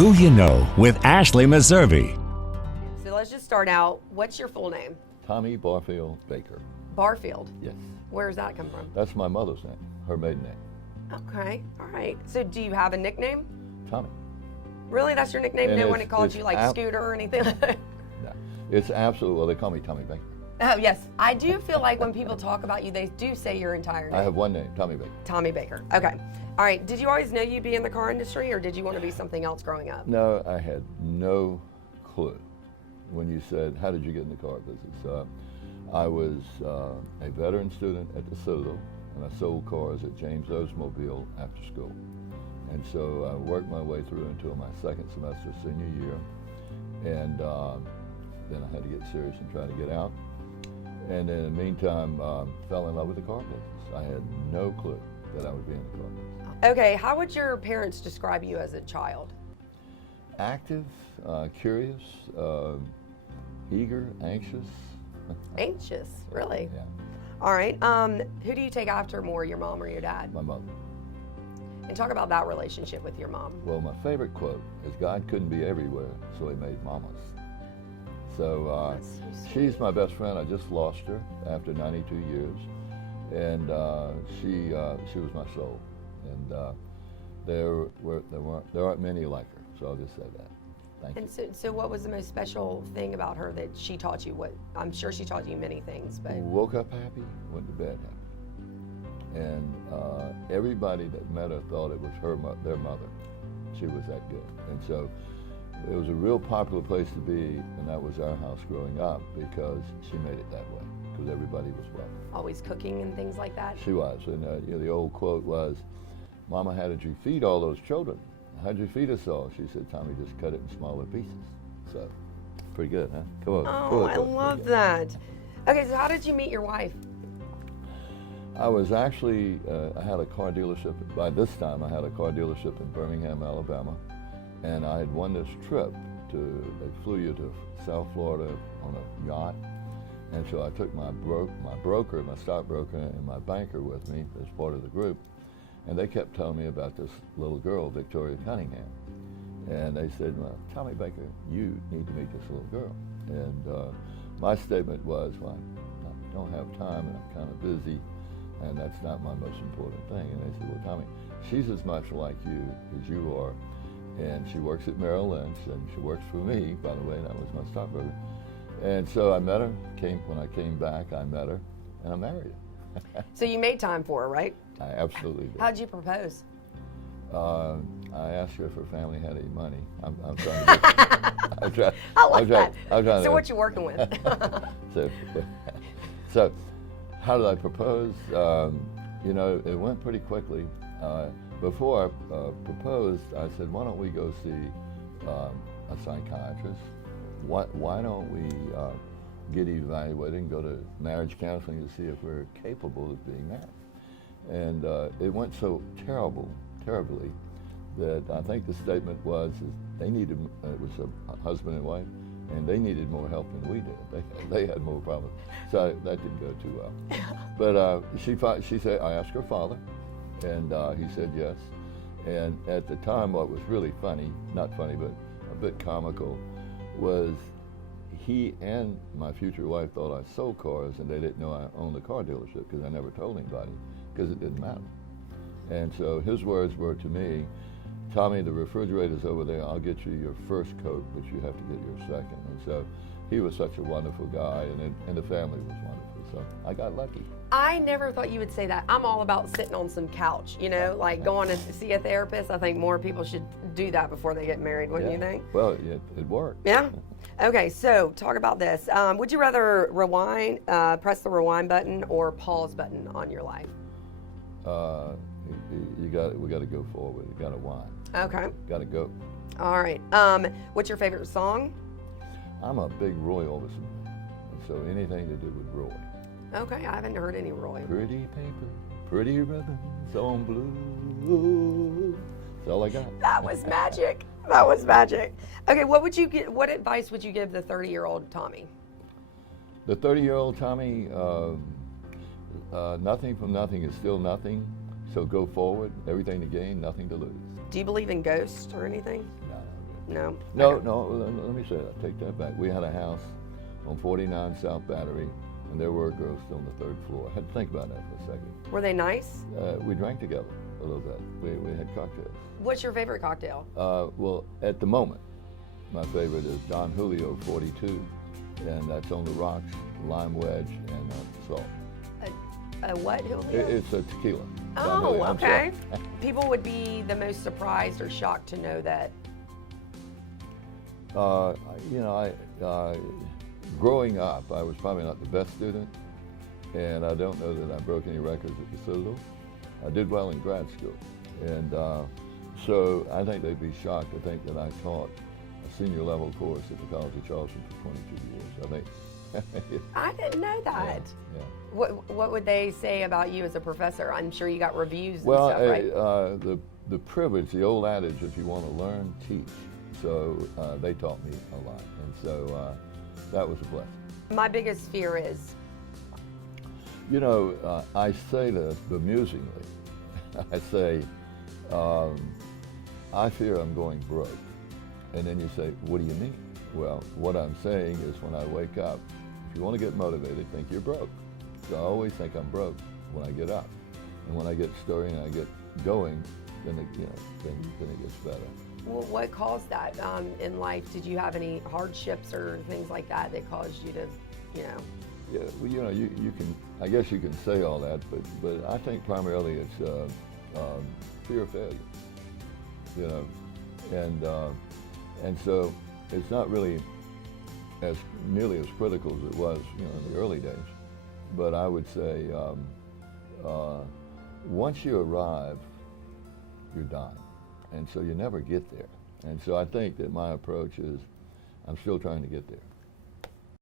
Who You Know with Ashley Meservey. So let's just start out. What's your full name? Tommy Barfield Baker. Barfield. Yes. Where does that come from? That's my mother's name, her maiden name. Okay. All right. So do you have a nickname? Tommy. Really? That's your nickname? And No one called it's you like Scooter or anything like that? No, it's absolutely, well, they call me Tommy Baker. Oh, yes. I do feel like when people talk about you, they do say your entire name. I have one name, Tommy Baker. Tommy Baker. Okay. All right. Did you always know you'd be in the car industry, or did you want to be something else growing up? No, I had no clue when you said, how did you get in the car business? I was a veteran student at the Citadel, and I sold cars at James Oldsmobile after school. And so I worked my way through until my second semester senior year, and then I had to get serious and try to get out. And in the meantime, fell in love with the car business. I had no clue that I would be in the car business. Okay. How would your parents describe you as a child? Active, curious, eager, anxious. Anxious, really? Yeah, All right. Who do you take after more, your mom or your dad? my mother. And talk about that relationship with your mom. Well, my favorite quote is, God couldn't be everywhere, so he made mamas. So That's so sweet. she's my best friend. I just lost her after 92 years. And she was my soul. And there aren't many like her, so I'll just say that. Thank you. And so what was the most special thing about her that she taught you? What I'm sure she taught you many things, but Woke up happy, went to bed happy. And everybody that met her thought it was their mother. She was that good. And so it was a real popular place to be, and that was our house growing up because she made it that way, because everybody was well. always cooking and things like that. She was. And the old quote was, Mama, how did you feed all those children? How'd you feed us all? She said, Tommy, just cut it in smaller pieces. So, pretty good, huh? Come on. Oh, I love that. Okay, so how did you meet your wife? I was actually, I had a car dealership. By this time, I had a car dealership in Birmingham, Alabama. And I had won this trip they flew you to South Florida on a yacht. And so I took my broker, my stockbroker, and my banker with me as part of the group. And they kept telling me about this little girl, Victoria Cunningham. And they said, well, Tommy Baker, you need to meet this little girl. And my statement was, well, I don't have time and I'm kind of busy, and that's not my most important thing. And they said, well, Tommy, she's as much like you as you are. And she works at Merrill Lynch, and she works for me, by the way, that was my stockbroker. And so I met her, when I came back, I met her, and I married her. So you made time for her, right? I absolutely did. How'd you propose? I asked her if her family had any money. I'm trying to get, I like that. I'm trying So to, what you working with? so how did I propose? It went pretty quickly. Before I proposed, I said, why don't we go see a psychiatrist? Why don't we get evaluated and go to marriage counseling to see if we're capable of being married? And it went so terribly, that I think the statement was they needed, it was a husband and wife, and they needed more help than we did. They had more problems. So that didn't go too well. But she said, I asked her father, and he said yes. And at the time, what was really funny, not funny, but a bit comical, was he and my future wife thought I sold cars, and they didn't know I owned a car dealership because I never told anybody, because it didn't matter. And so his words were to me, Tommy, the refrigerator's over there. I'll get you your first coat, but you have to get your second. And so he was such a wonderful guy, and the family was wonderful. So I got lucky. I never thought you would say that. I'm all about sitting on some couch, like going to see a therapist. I think more people should do that before they get married, wouldn't you think? Well, it worked. Yeah? Okay, so talk about this. Would you rather press the rewind button or pause button on your life? We got to go forward. You got to whine. Okay. Got to go. All right. What's your favorite song? I'm a big Roy Orbison fan, and so anything to do with Roy. Okay, I haven't heard any Roy. Pretty paper, pretty ribbons on blue. That's all I got. That was magic. That was magic. Okay, what advice would you give the 30-year-old Tommy? The 30-year-old Tommy, nothing from nothing is still nothing. So go forward, everything to gain, nothing to lose. Do you believe in ghosts or anything? No, No. No, Okay. no, let me say that. Take that back. We had a house on 49 South Battery, and there were girls still on the third floor. I had to think about that for a second. Were they nice? We drank together a little bit. We had cocktails. What's your favorite cocktail? Well, at the moment, my favorite is Don Julio 42, and that's on the rocks, lime wedge, and salt. A what, Julio? It's a tequila. Don Oh, Julio, I'm okay. sorry. People would be the most surprised or shocked to know that. Growing up, I was probably not the best student, and I don't know that I broke any records at the Citadel. I did well in grad school, and so I think they'd be shocked to think that I taught a senior level course at the College of Charleston for 22 years. I think. I didn't know that. Yeah. What would they say about you as a professor? I'm sure you got reviews and Well, stuff, right? the privilege, the old adage, if you want to learn, teach. So they taught me a lot, and so that was a blessing. My biggest fear is, I say this bemusingly. I say, I fear I'm going broke. And then you say, what do you mean? Well, what I'm saying is when I wake up, if you want to get motivated, think you're broke. So I always think I'm broke when I get up. And when I get stirring and I get going, then it gets better. well, what caused that in life? Did you have any hardships or things like that that caused you to, Yeah, well, you can, I guess you can say all that, but I think primarily it's fear of failure, and so it's not really as nearly as critical as it was, in the early days. But I would say once you arrive, you're done, and so you never get there. And so I think that my approach is, I'm still trying to get there.